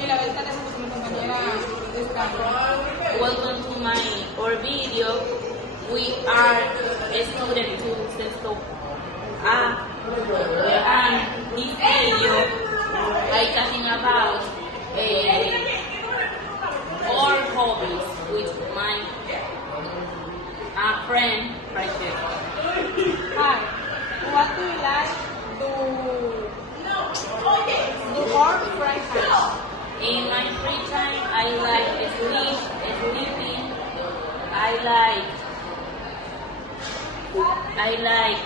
Y la vez que te junto con mi compañera de escándalo. Welcome to my our video. We are a student to Sexto A. And this video I talking about our hobbies with my friend Rachel. Hi, what do you like do for free time? In my free time, I like sleeping. I like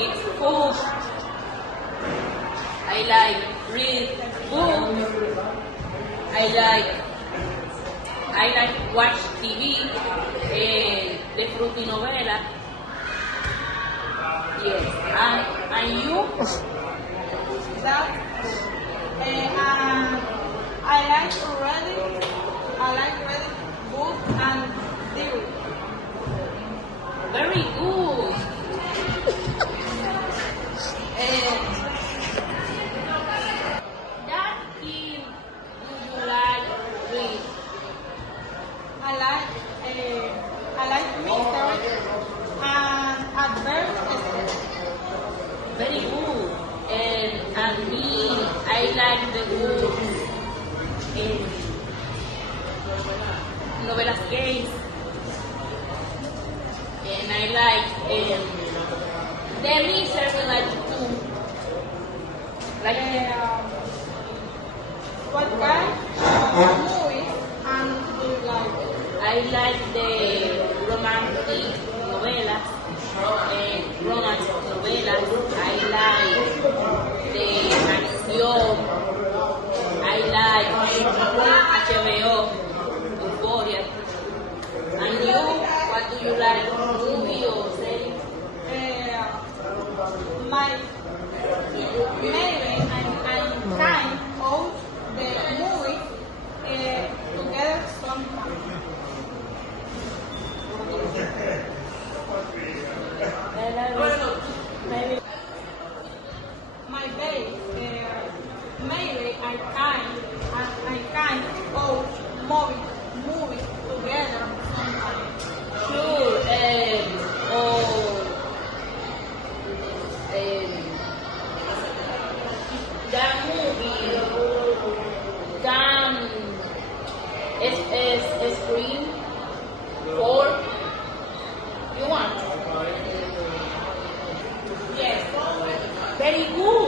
eat food. I like read books. I like watch TV, the fruity novela. Yes, and you? That I like reading books and theory. Very good. That game do you like read? I like mystery and adventure. Very good. And me, I like the book novelas games. And I like the mystery like too. Like What kind of movies and do you like? I like the romantic novelas, romance novelas. I like the acción. I like HBO, Euphoria. And you, what do you like? Movie or series? Maybe I'm kind of the movie together sometime. Maybe. My baby, maybe I kind of movie together sometime. Sure. That movie, is Scream 4. You want? Yes. Very good.